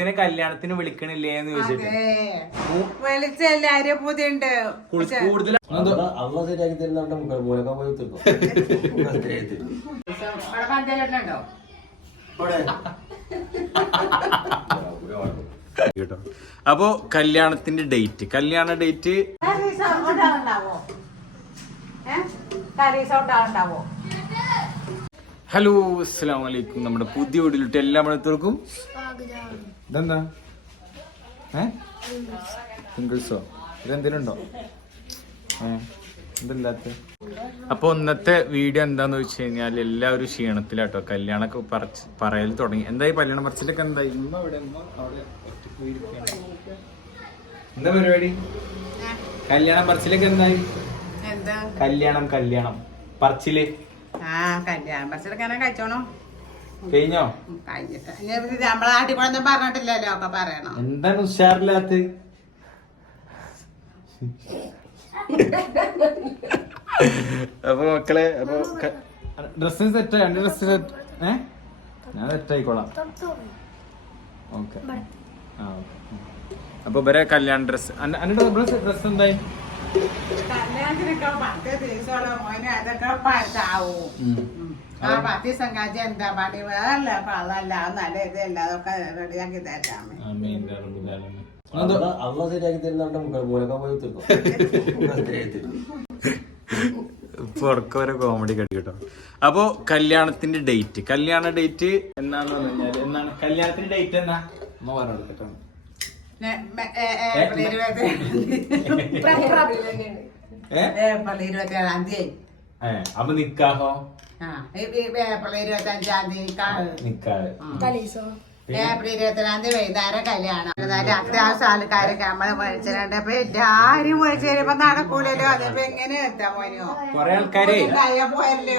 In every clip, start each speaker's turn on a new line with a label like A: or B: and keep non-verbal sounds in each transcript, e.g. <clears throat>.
A: ിനെ കല്യാണത്തിന് വിളിക്കണില്ലേ എന്ന് ചോദിച്ചിട്ട്.
B: വിളിച്ച എല്ലാരും പുതിയുണ്ട്.
A: കുളി- കൂടുതൽ
C: അള്ള ശരിയാക്കി തരുന്നുണ്ട് മൂലക്കാൻ പോയി തീർക്കും
B: ഇവിടെ പന്തലുണ്ടോ
A: കേട്ടോ. അപ്പോ കല്യാണത്തിന്റെ ഡേറ്റ്. കല്യാണ ഡേറ്റ്
B: ഉണ്ടാവോ കറീസ ഉണ്ടാവോ
A: ഹലോ അസ്സലാമു വലൈക്കും നമ്മുടെ പുതിയ വീട്ടിലിട്ട് എല്ലാ മണിത്തർക്കും ഇതെന്താ? ഏ? പിങ്കിൾസോ ഇതെന്തിനുണ്ടോ? ഏ എന്തല്ലാത്ത അപ്പൊ ഇന്നത്തെ വീഡിയോ എന്താന്ന് വെച്ച് കഴിഞ്ഞാൽ എല്ലാവരും ക്ഷീണത്തിലാട്ടോ. കല്യാണമൊക്കെ പറച്ച് പറയൽ തുടങ്ങി. എന്തായി കല്യാണം പറച്ചിലൊക്കെ എന്തായി? ഇമ്മ ഇവിടെ അവിടെ. എന്താ പരിപാടി? കല്യാണം പറച്ചിലൊക്കെ എന്തായി?
B: എന്താ?
A: കല്യാണം കല്യാണം.
B: പറച്ചിൽ. കഴിച്ചോണോ?
A: കഴിഞ്ഞോ?
B: കഴിഞ്ഞിട്ട്. നമ്മളെ നാട്ടിൽ പറഞ്ഞിട്ടില്ലല്ലോ ഒക്കെ പറയണം?
A: എന്താണ് ഉഷാറില്ലാത്ത അപ്പൊ മക്കളെ അപ്പൊ ഡ്രസ്സിന് സെറ്റ് രണ്ട് ഡ്രസ് സെറ്റ് ഏ? ഞാൻ സെറ്റായിക്കോളാം ഓക്കെ. ആ ഓക്കെ. അപ്പൊ ഇവരെ കല്യാണ ഡ്രസ് അന്റെ ഡ്രസ് എന്തായി?
B: കല്യാണത്തിനൊക്കെ പത്ത് ദിവസമുള്ള മോനെ അതൊക്കെ ആ പത്ത് ദിവസം കാഴ്ച എന്താ പണി വേറല്ല അതല്ല നല്ല ഇതല്ല അതൊക്കെ റെഡിയാക്കി തരാമേ
C: അള്ള ശരിയാക്കി തരുന്നുണ്ട് മൂലക്കാൻ പോയി
A: പുറക്ക വരെ കോമഡി കടി കേട്ടോ. അപ്പോ കല്യാണത്തിന്റെ ഡേറ്റ് കല്യാണ ഡേറ്റ് എന്നാന്ന് പറഞ്ഞു കഴിഞ്ഞാൽ എന്നാണ് കല്യാണത്തിന്റെ ഡേറ്റ് എന്നാ? അമ്മ പറഞ്ഞു കൊടുക്കട്ടെ.
B: ഏപ്രിൽ ഇരുപത്തി
A: ഏ
B: ഏപ്രിൽ ഇരുപത്തി ഏഴാം തീയതി
A: അപ്പൊ നിക്കാഹോ
B: ഏപ്രിൽ ഇരുപത്തി അഞ്ചാം തീയതി കാ-
A: നിക്കാഹ്
B: ഏപ്രിൽ ഇരുപത്തിനാം തീയതി വൈകുന്നേരം കല്യാണം. എന്നാലും അത്യാവശ്യം ആൾക്കാരൊക്കെ നമ്മൾ മേടിച്ചിട്ടുണ്ട് അപ്പൊ എല്ലാരും മേടിച്ചു വരുമ്പോ നടക്കൂലല്ലോ. അതിപ്പോ എങ്ങനെ എത്താൻ മോനോ?
A: കൊറേ ആൾക്കാര്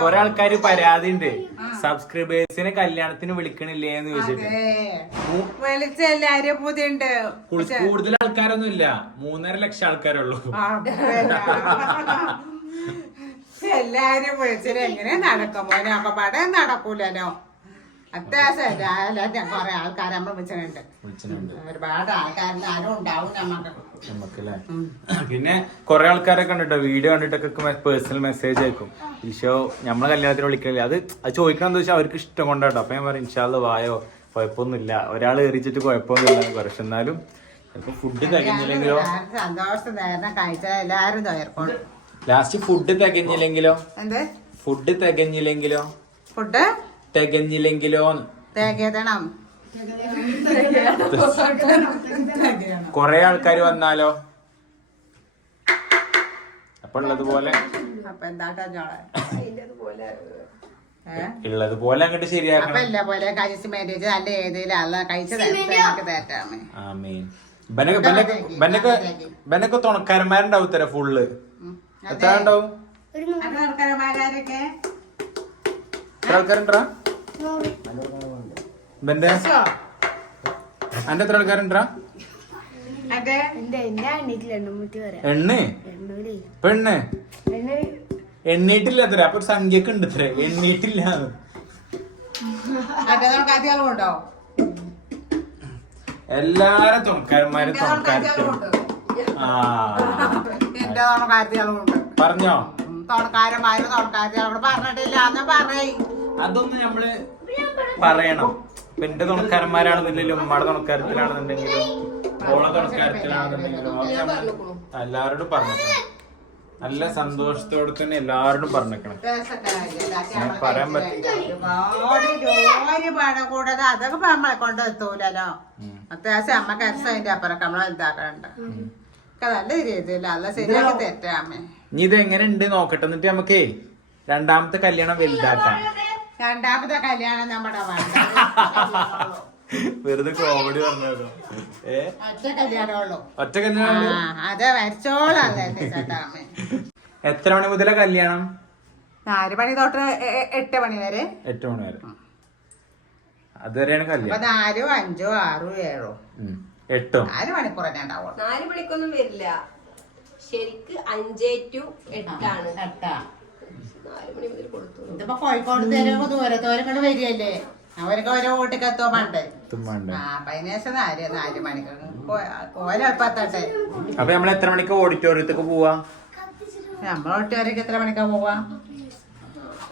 A: കൊറേ ആൾക്കാര് പരാതി ഉണ്ട് സബ്സ്ക്രൈബേഴ്സിനെ കല്യാണത്തിന് വിളിക്കണില്ലേ എന്ന് ചോദിച്ചിട്ട്.
B: വിളിച്ചെല്ലാരും പുതിയുണ്ട്.
A: കൂടുതൽ ആൾക്കാരൊന്നും ഇല്ല മൂന്നര ലക്ഷം ആൾക്കാരുള്ളൂ.
B: എല്ലാരും വിളിച്ചിട്ട് എങ്ങനെ നടക്കും മോനെ? അപ്പൊ പടം നടക്കൂലല്ലോ. അത്യാവശ്യം എല്ലാരും കൊറേ ആൾക്കാർ നമ്മൾ വിളിച്ചിട്ടുണ്ട്.
A: വിളിച്ചിട്ടുണ്ട്.
B: ഒരുപാട് ആൾക്കാരിൽ ആരും ഉണ്ടാവും നമുക്ക്
A: നമുക്കല്ലേ പിന്നെ കൊറേ ആൾക്കാരൊക്കെ കണ്ടിട്ടോ വീഡിയോ കണ്ടിട്ടൊക്കെ പേഴ്സണൽ മെസ്സേജ് അയക്കും. ഈശോ നമ്മളെ കല്യാണത്തിന് വിളിക്കില്ല? അത് അത് ചോദിക്കണം എന്ന് വെച്ചാൽ അവർക്ക് ഇഷ്ടം കൊണ്ടാട്ടോ. അപ്പൊ ഞാൻ പറയും ഇൻഷാൽ വായോ കുഴപ്പമൊന്നുമില്ല ഒരാൾ എറിച്ചിട്ട് കുഴപ്പമൊന്നുമില്ല കുറച്ച് എന്നാലും ചിലപ്പോ ഫുഡ് തികഞ്ഞില്ലെങ്കിലോ?
B: സന്തോഷം എല്ലാരും
A: ലാസ്റ്റ് ഫുഡ് തികഞ്ഞില്ലെങ്കിലോ?
B: എന്ത്?
A: ഫുഡ് തികഞ്ഞില്ലെങ്കിലോ?
B: ഫുഡ്
A: തികഞ്ഞില്ലെങ്കിലോ
B: തേകേതണം
A: കൊറേ ആൾക്കാർ വന്നാലോ? അപ്പൊ ഉള്ളതുപോലെ? ഉള്ളത് പോലെ അങ്ങോട്ട് ശരിയാക്കണം. തുണക്കാരന്മാരുണ്ടാവും തരാ ഫുള്ള് എത്ര ഉണ്ടാവും എത്ര ആൾക്കാരുണ്ടാ? ബന്റെ? അന്റെ എത്ര ആൾക്കാരുണ്ടാ? എണ്ണേ?
D: എണ്ണൂലേ
A: പെണ്ണ്
D: എണ്ണ?
A: എണ്ണീട്ടില്ല അത്ര അപ്പൊ സംഖ്യക്ക് ഉണ്ട് ഇത്ര എണ്ണീട്ടില്ല എല്ലാരും തുണക്കാരന്മാരും തുണക്കാരും ആ. പറഞ്ഞോ?
B: തുണക്കാരന്മാരും തുണക്കാരും. പറഞ്ഞിട്ടില്ല. എന്ന് പറയ്
A: അതൊന്ന് നമ്മൾ പറയണം. എന്റെ തുണക്കാരന്മാരാണെന്നില്ലെങ്കിലും ഉമ്മയുടെ തുണക്കാരത്തിലാണെന്നുണ്ടെങ്കിലും ഓളെ തുണക്കാരത്തിലാണെന്നുണ്ടെങ്കിലും നമ്മൾ എല്ലാവരോടും പറഞ്ഞേക്കണം. നല്ല സന്തോഷത്തോടെ തന്നെ എല്ലാവരോടും പറഞ്ഞേക്കണം. പറയാൻ
B: കൂടാതെ അതൊക്കെ നമ്മളെ കൊണ്ട് അത്യാവശ്യം അമ്മയ്ക്ക് അതിന്റെ അപ്പുറം നമ്മൾ ഇതാക്കണ്ട. ഒക്കെ നല്ല രീതിയില്ല അല്ല ശരിയാക്കി തെറ്റാമേ.
A: ഇനി ഇത് എങ്ങനെ ഉണ്ട് നോക്കട്ടെ. എന്നിട്ട് നമുക്കേ രണ്ടാമത്തെ കല്യാണം വലുതാക്കാം.
B: രണ്ടാമത്തെ കല്യാണം നമ്മുടെ
A: വെറുതെ കോമഡി പറഞ്ഞോ ഏ?
B: ഒറ്റ കല്യാണമുള്ളൂ.
A: ഒറ്റ കല്യാണം
B: അതെ അത് വരച്ചോളാം
A: എത്ര മണി മുതലാ കല്യാണം?
B: നാല് മണി തൊട്ട് എട്ട് മണി വരെ.
A: എട്ട് മണി വരെ. അതുവരെയാണ് കല്യാണം.
B: നാലോ അഞ്ചോ ആറോ ഏഴോ.
A: എട്ടോ.
B: നാല് ഉണ്ടാവുള്ളൂ.
E: നാല് മണിക്കൊന്നും വരില്ല. ശരിക്ക് അഞ്ചേ ടു എട്ടാണ്.
B: എട്ടാ.
E: നാല് മണി മുതൽ കൊടുത്തു
B: ഇതിപ്പോ കോഴിക്കോട് തരുമ്പോ ദൂരത്തോരെ കൊണ്ട് വരികയല്ലേ? അവർക്ക് ഓരോ വീട്ടിക്ക് എത്തോ പണ്ട്.
A: ആ
B: ആ പതിനേശം നാല് നാല് മണിക്ക് ഓരോപ്പത്തട്ടെ
A: അപ്പൊ നമ്മൾ എത്ര മണിക്ക് ഓഡിറ്റോറിയത്തേക്ക് പോവാ?
B: നമ്മളെ വീട്ടുകാർക്ക് എത്ര മണിക്കാ പോവാ?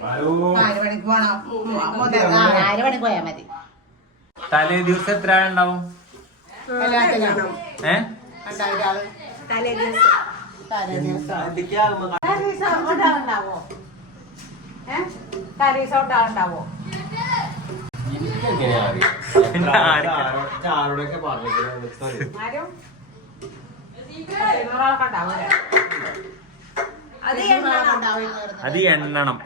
B: നാല് മണിക്ക് പോണം? മൂന്നര ആ, നാല് മണിക്ക് പോയാ മതി.
A: തലേ ദിവസം എത്ര ആളുണ്ടാവും
B: കല്യാണത്തിനാണോ
A: ഏ?
B: രണ്ടായിരം ആൾ.
E: തലേ ദിവസം.
B: തലേ ദിവസം.
C: ആരോടൊക്കെ
B: ഉണ്ടാവൂലേ
E: അത് എണ്ണണം.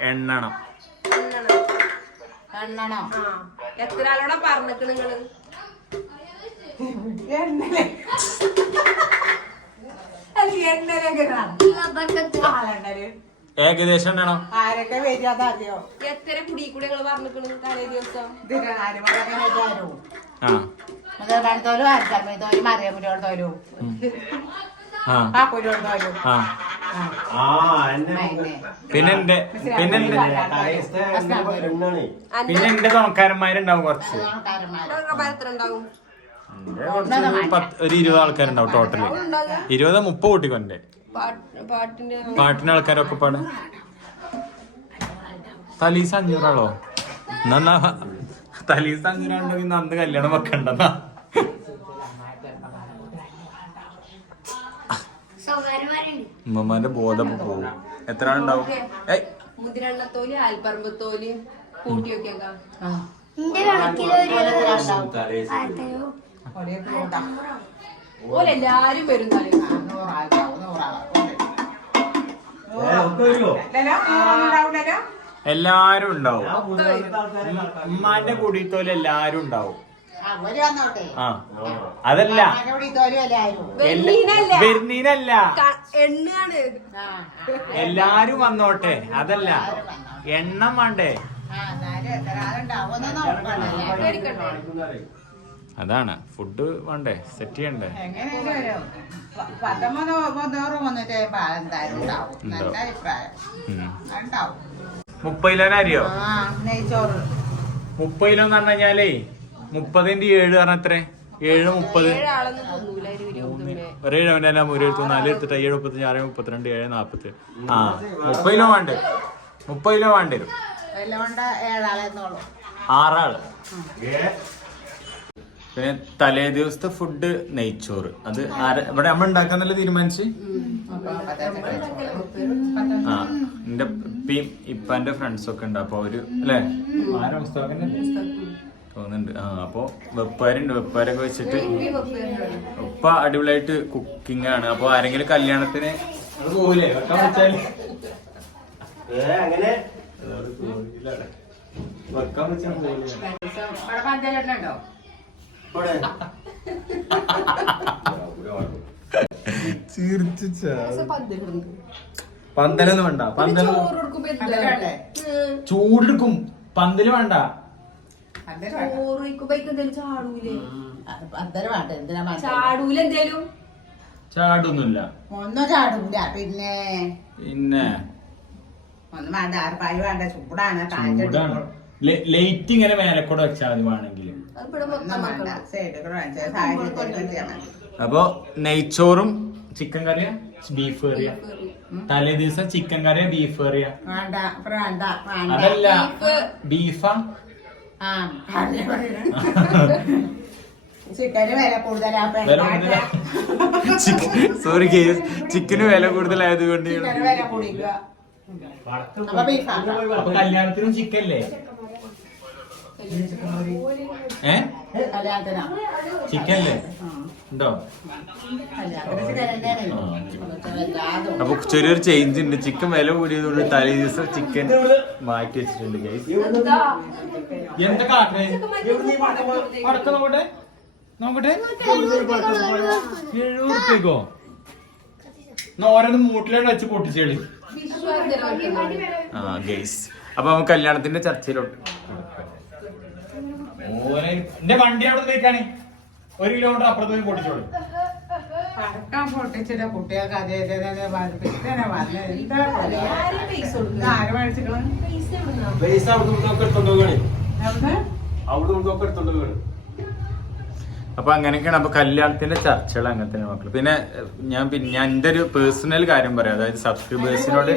A: എണ്ണണം
E: എത്ര ആളോടെ പറഞ്ഞിട്ട്
B: നിങ്ങൾ? എണ്ണലൊക്കെ
A: ഏകദേശം ഉണ്ടാണോ
B: ആരൊക്കെ വരികയോ
E: എത്ര കുടി തലേ ദിവസം?
A: ആ.
B: മുതലാളിത്തോലും.
A: ആ. ആ. പിന്നെ? എന്റെ പിന്നെ എന്റെ പിന്നെ എന്റെ തുണക്കാരന്മാരുണ്ടാവും കുറച്ച്. ഒരു ഇരുപത് ആൾക്കാരുണ്ടാവും ടോട്ടൽ ഇരുപത് മുപ്പത് കൂട്ടിക്കൊണ്ടേ
E: പാട്ടിന്റെ
A: പാട്ടിന് ആൾക്കാരൊക്കെ പാടാൻ തലീസ് അഞ്ഞൂറാളോ? എന്നാ തലീസ് അഞ്ഞൂറാളുണ്ടെങ്കിൽ അന്ന് കല്യാണം വെക്കണ്ടെന്നാ ഉമ്മമാന്റെ ബോധം പോകും എത്ര ആളുണ്ടാവും? ഏയ്.
D: മുതിരണ്ണത്തോൽ
E: ആൽപ്പറമ്പത്തോൽ കൂട്ടിയൊക്കെ തലേ ദിവസം
C: വരുന്നാലും?
A: എല്ലാരും ഉണ്ടാവും. ഉമ്മാന്റെ കുടിത്തോൽ എല്ലാരും ഉണ്ടാവും. ആ അതല്ല. വെർണീനല്ല എല്ലാരും. വന്നോട്ടെ. അതല്ല. എണ്ണം വേണ്ടേ? അതാണ്. ഫുഡ് വേണ്ടേ? സെറ്റ് ചെയ്യണ്ടേ?
B: എങ്ങനെയാലും
A: അരിയോ
B: മുപ്പതിലോന്ന്
A: മുപ്പത് കിലോന് മുപ്പത് കിലോ എന്ന് പറഞ്ഞു കഴിഞ്ഞാലേ മുപ്പതിന്റെ ഏഴ് പറഞ്ഞ എത്ര ഏഴ് മുപ്പത്.
E: ഒരു
A: അവനെല്ലാം ഒരു എഴുത്തു നാല് എടുത്തിട്ട് ഏഴ് മുപ്പത്തി ആറ് മുപ്പത്തിരണ്ട് ഏഴ് നാപ്പത്തി ആ മുപ്പത് കിലോ വേണ്ട മുപ്പത് കിലോ വേണ്ടി വരും ആറാൾ. പിന്നെ തലേ ദിവസത്തെ ഫുഡ് നെയ്ച്ചോറ്. അത് ആര ഇവിടെ നമ്മൾ ഉണ്ടാക്കാന്നല്ലേ തീരുമാനിച്ച്? ആ എന്റെ ഇപ്പയും ഇപ്പാന്റെ ഫ്രണ്ട്സ് ഒക്കെ ഉണ്ട്. അപ്പൊ അവർ അല്ലേ? തോന്നുന്നുണ്ട്. ആ അപ്പോ വെപ്പാരുണ്ട്. വെപ്പാരൊക്കെ വെച്ചിട്ട് ഉപ്പ അടിപൊളിയായിട്ട് കുക്കിംഗ് ആണ്. അപ്പൊ ആരെങ്കിലും കല്യാണത്തിന് പോവില്ലേ വെക്കാൻ
C: വെച്ചാൽ. അങ്ങനെ?
A: വെക്കാൻ വെച്ചാൽ പോവില്ലേ പന്തലൊന്നും വേണ്ട
B: പന്തൽ
A: ചൂടെടുക്കും പന്തൽ വേണ്ട?
E: ചാടൂലേ?
A: ചാടൊന്നുമില്ല.
B: ഒന്നും ചാടൂല പിന്നെ?
A: പിന്നെ?
B: ഒന്നും വേണ്ട ആർപ്പായി വേണ്ട ചൂടാണ്
A: ചൂടാണ്. ലൈറ്റ് ഇങ്ങനെ മേലെ കൂടെ വെച്ചാൽ മതി വേണമെങ്കിൽ. അപ്പൊ നെയ്ച്ചോറും ചിക്കൻ കറിയ? ബീഫ് കറിയ? തലേ ദിവസം ചിക്കൻ കറിയ ബീഫ് കറിയ? അതല്ല.
E: ബീഫ്.
A: Sorry case. ചിക്കന് വില കൂടുതലായത് കൊണ്ട് കല്യാണത്തിനും ചിക്കൻ അല്ലേ ഏ? ചിക്കൻ ഉണ്ടോ. അപ്പൊ ചെറിയൊരു ചേഞ്ച് ഉണ്ട്. ചിക്കൻ വില കൂടിയത് കൊണ്ട് തലേ ദിവസം ചിക്കൻ മാറ്റി വെച്ചിട്ടുണ്ട് ഗൈസ്
E: എന്താ?
A: കാട്ടേ നോക്കട്ടെ? നോക്കട്ടെ? എഴുപത് റുപ്യക്കോ ഓരോന്ന് മൂട്ടിലാണ് വെച്ച് പൊട്ടിച്ചേളി. ആ ഗൈസ് അപ്പൊ നമുക്ക് കല്യാണത്തിന്റെ ചർച്ചയിലോട്ട് ഓനെ എന്റെ വണ്ടി അവിടെ നിൽക്കാണ്. ഒരു കിലോമീറ്റർ അപ്പുറത്ത് പോയി പൊട്ടിച്ചോളൂ.
B: പടക്കം പൊട്ടിച്ചിട്ട് കുട്ടികൾക്ക് അതേ തന്നെ പിന്നെ വന്ന് എന്താ?
E: ആരും? പൈസ
C: അവിടുന്ന് എടുത്തോണ്ട് പോകണേ എടുത്തോണ്ട്
A: അപ്പൊ അങ്ങനെയൊക്കെയാണ്. അപ്പൊ കല്യാണത്തിന്റെ ചർച്ചകൾ അങ്ങനത്തെ മക്കൾ പിന്നെ ഞാൻ പിന്നെ ഞാൻ എന്റെ ഒരു പേഴ്സണൽ കാര്യം പറയാം. അതായത് സബ്സ്ക്രൈബേഴ്സിനോട്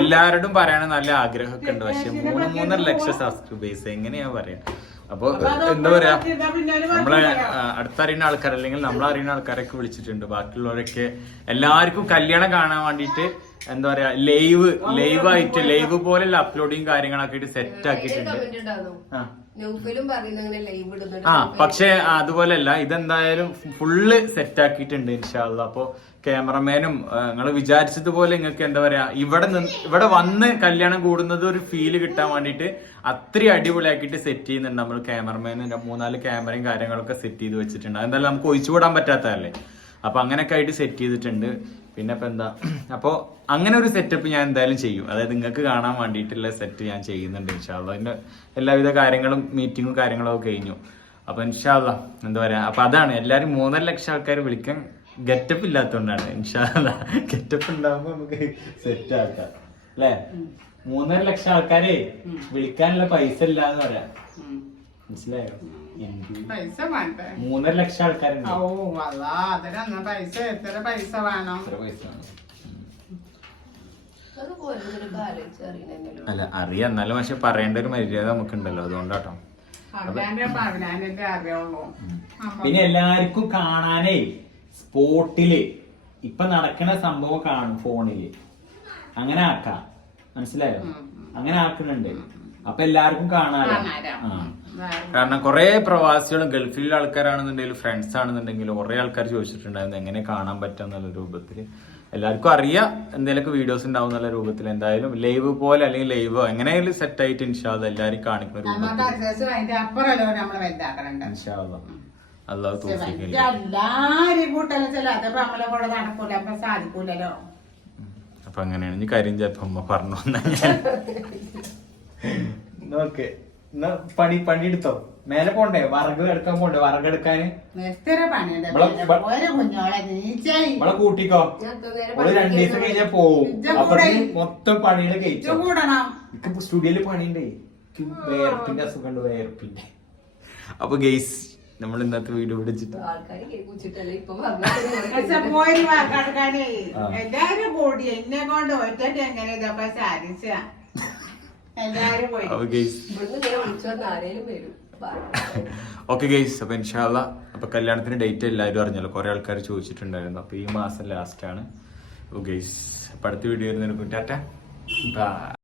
A: എല്ലാവരോടും പറയാൻ നല്ല ആഗ്രഹമൊക്കെ ഉണ്ട്. പക്ഷെ മൂന്ന് മൂന്നര ലക്ഷം സബ്സ്ക്രൈബേഴ്സ് എങ്ങനെയാ പറയാ? അപ്പൊ എന്താ പറയാ നമ്മളെ അടുത്തറിയുന്ന ആൾക്കാർ അല്ലെങ്കിൽ നമ്മളറിയുന്ന ആൾക്കാരൊക്കെ വിളിച്ചിട്ടുണ്ട്. ബാക്കിയുള്ളവരൊക്കെ എല്ലാവർക്കും കല്യാണം കാണാൻ വേണ്ടിയിട്ട് എന്താ പറയാ ലൈവ് ലൈവ് ആയിട്ട് ലൈവ് പോലെയുള്ള അപ്ലോഡിങ് കാര്യങ്ങളൊക്കെ ആയിട്ട് സെറ്റ് ആക്കിയിട്ടുണ്ട്. ആ. പക്ഷെ അതുപോലെയല്ല ഇതെന്തായാലും ഫുള്ള് സെറ്റ് ആക്കിയിട്ടുണ്ട് ഇൻഷാല്ല അപ്പൊ ക്യാമറമാനും നിങ്ങൾ വിചാരിച്ചതുപോലെ നിങ്ങൾക്ക് എന്താ പറയാ ഇവിടെ നിന്ന് ഇവിടെ വന്ന് കല്യാണം കൂടുന്നത് ഒരു ഫീൽ കിട്ടാൻ വേണ്ടിയിട്ട് അത്രയും അടിപൊളിയാക്കിയിട്ട് സെറ്റ് ചെയ്യുന്നുണ്ട് നമ്മൾ ക്യാമറമാനും മൂന്നാൽ ക്യാമറയും കാര്യങ്ങളൊക്കെ സെറ്റ് ചെയ്ത് വെച്ചിട്ടുണ്ട്. അതെന്തായാലും നമുക്ക് ഒഴിച്ചുകൂടാൻ പറ്റാത്തതല്ലേ? അപ്പൊ അങ്ങനെയൊക്കെ ആയിട്ട് സെറ്റ് ചെയ്തിട്ടുണ്ട്. പിന്നെ ഇപ്പൊ എന്താ <clears throat> അപ്പോ അങ്ങനെ ഒരു സെറ്റപ്പ് ഞാൻ എന്തായാലും ചെയ്യും. അതായത് നിങ്ങൾക്ക് കാണാൻ വേണ്ടിയിട്ടുള്ള സെറ്റ് ഞാൻ ചെയ്യുന്നുണ്ട് ഇൻഷാല്ല അതിന്റെ എല്ലാവിധ കാര്യങ്ങളും മീറ്റിങ്ങും കാര്യങ്ങളും ഒക്കെ കഴിഞ്ഞു. അപ്പൊ ഇൻഷാല്ല എന്താ പറയാ അപ്പൊ അതാണ്. എല്ലാരും മൂന്നര ലക്ഷം ആൾക്കാർ വിളിക്കാൻ ഗെറ്റപ്പ് ഇല്ലാത്തോണ്ടാണ് ഇൻഷാല്ല ഗെറ്റപ്പ് ഉണ്ടാവുമ്പോ നമുക്ക് സെറ്റ് ആക്കാം. അല്ലേ? മൂന്നര ലക്ഷം ആൾക്കാരെ വിളിക്കാനുള്ള പൈസ ഇല്ലാന്ന് പറയാം. മനസ്സിലായോ?
B: പൈസ വേണ്ടേ?
A: മൂന്നര ലക്ഷം ആൾക്കാരുണ്ട്
B: ഓ അല്ലാ അതിനൊന്നും പൈസ എത്ര പൈസ വേണം?
A: എത്ര പൈസ വേണം? അല്ല അറിയാം. എന്നാലും പക്ഷെ പറയേണ്ട ഒരു മര്യാദ നമുക്കുണ്ടല്ലോ അതുകൊണ്ടാട്ടോ. പിന്നെ എല്ലാവർക്കും കാണാനേ സ്പോട്ടിൽ. ഇപ്പൊ നടക്കുന്ന സംഭവം കാണും ഫോണിൽ. അങ്ങനെ ആക്കാം. മനസ്സിലായോ? അങ്ങനെ ആക്കുന്നുണ്ട്. അപ്പൊ എല്ലാവർക്കും കാണാലോ? കാരണം കുറെ പ്രവാസികളും ഗൾഫിലെ ആൾക്കാരാണെന്നുണ്ടെങ്കിലും ഫ്രണ്ട്സ് ആണെന്നുണ്ടെങ്കിലും കുറെ ആൾക്കാർ ചോദിച്ചിട്ടുണ്ടായിരുന്നു എങ്ങനെ കാണാൻ പറ്റും എന്നുള്ള രൂപത്തിൽ. എല്ലാവർക്കും അറിയാം എന്തെങ്കിലുമൊക്കെ വീഡിയോസ് ഉണ്ടാവും എന്നുള്ള രൂപത്തിൽ. എന്തായാലും ലൈവ് പോലെ അല്ലെങ്കിൽ ലൈവ് എങ്ങനെയായാലും സെറ്റ് ആയിട്ട് ഇൻഷാദ് എല്ലാവരും കാണിക്കുന്ന രൂപത്തിൽ. ഇൻഷാദ് അള്ളാഹു തോഫിക്കൽ
B: എല്ലാരും കൂട്ടല്ല ചില അതപ്പോ നമ്മളെ കൂടെ നടക്കൂല അപ്പൊ സാധിക്കൂലല്ലോ.
A: അപ്പൊ അങ്ങനെയാണ്. ഇനി കാര്യം ചിലപ്പോ അമ്മ പറഞ്ഞു ഞാൻ. എന്നാ പണി പണി എടുത്തോ മേലെ പോണ്ടേ? വറക് എടുക്കാൻ പോണ്ടേ? വറക് എടുക്കാന് നമ്മളെ കൂട്ടിക്കോ? ഒരു രണ്ടു ദിവസം കഴിഞ്ഞാ പോവും. മൊത്തം പണിയുടെ കഴിച്ചു? എനിക്ക് സ്റ്റുഡിയോയിൽ പണിയുണ്ടേ. വേർപ്പിന്റെ അസുഖമുണ്ട് വേർപ്പിന്റെ. അപ്പൊ ഗെയ്സ് നമ്മൾ ഇന്നത്തെ വീഡിയോ പിടിച്ചിട്ട്.
B: എല്ലാരും കൂടി എന്നെ കൊണ്ട് എങ്ങനെ ഇതൊക്കെ സാധിച്ച? എല്ലാരും.
A: ഓക്കെ ഗെയ്സ് അപ്പൊ ഇൻഷാല്ല അപ്പൊ കല്യാണത്തിന് ഡേറ്റ് എല്ലാവരും അറിഞ്ഞല്ലോ. കുറെ ആൾക്കാർ ചോദിച്ചിട്ടുണ്ടായിരുന്നു. അപ്പൊ ഈ മാസം ലാസ്റ്റ് ആണ്. ഓ ഗെയ്സ് അപ്പൊ അടുത്ത വീഡിയോ വരുന്നതിന് ടാറ്റ. ബൈ